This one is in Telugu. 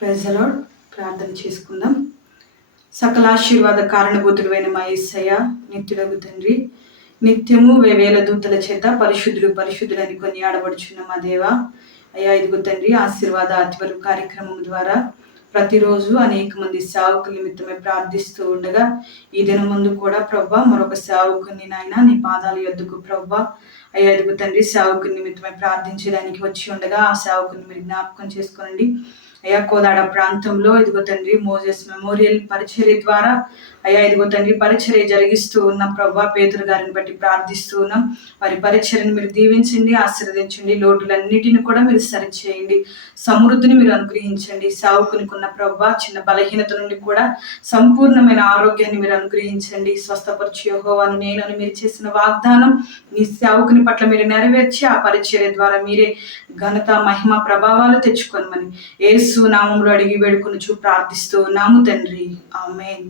Praise the lord. ప్రార్థన చేసుకుందాం. సకల ఆశీర్వాద కారణభూతుడైన మా యేసయ్య, నిత్యుడగు తండ్రి, నిత్యము వేవేల దూతల చేత పరిశుద్ధులని కొనియాడబడుచున్న మా దేవ, అయ్యా ఇదిగో తండ్రి, ఆశీర్వాద ఆత్మలు కార్యక్రమం ద్వారా ప్రతిరోజు అనేక మంది సేవకుల నిమిత్తమే ప్రార్థిస్తూ ఉండగా, ఈ దినం ముందు కూడా ప్రభా మరొక సేవకుని నాయన నీ పాదాల యొద్దకు ప్రభా అయ్యా ఇదిగో తండ్రి, సేవకుని నిమిత్తమే ప్రార్థించడానికి వచ్చి ఉండగా ఆ సేవకుని మీరు జ్ఞాపకం చేసుకోనండి. అయ్యా కోదాడ ప్రాంతంలో ఇదిగో తండ్రి మోజెస్ మెమోరియల్ పరిచర్య ద్వారా అయ్యా ఇదిగో తండ్రి పరిచర్య జరిగిస్తూ ఉన్న ప్రభా పేతురు గారిని బట్టి ప్రార్థిస్తూ ఉన్నాం. వారి పరిచర్యను మీరు దీవించండి, ఆశీర్వదించండి, లోటులన్నిటిని కూడా మీరు సరిచేయండి, సమృద్ధిని మీరు అనుగ్రహించండి. సేవకునికి ఉన్న ప్రభా చిన్న బలహీనత నుండి కూడా సంపూర్ణమైన ఆరోగ్యాన్ని మీరు అనుగ్రహించండి. స్వస్థపరిచి యెహోవాను నేనని మీరు చేసిన వాగ్దానం నీ సేవకుని పట్ల మీరు నెరవేర్చి ఆ పరిచర్య ద్వారా మీరే ఘనత మహిమ ప్రభావాలు తెచ్చుకోనమని యేసు నామములో అడిగి వేడుకొనుచు ప్రార్థిస్తూ ఉన్నాము తండ్రి. ఆమేన్.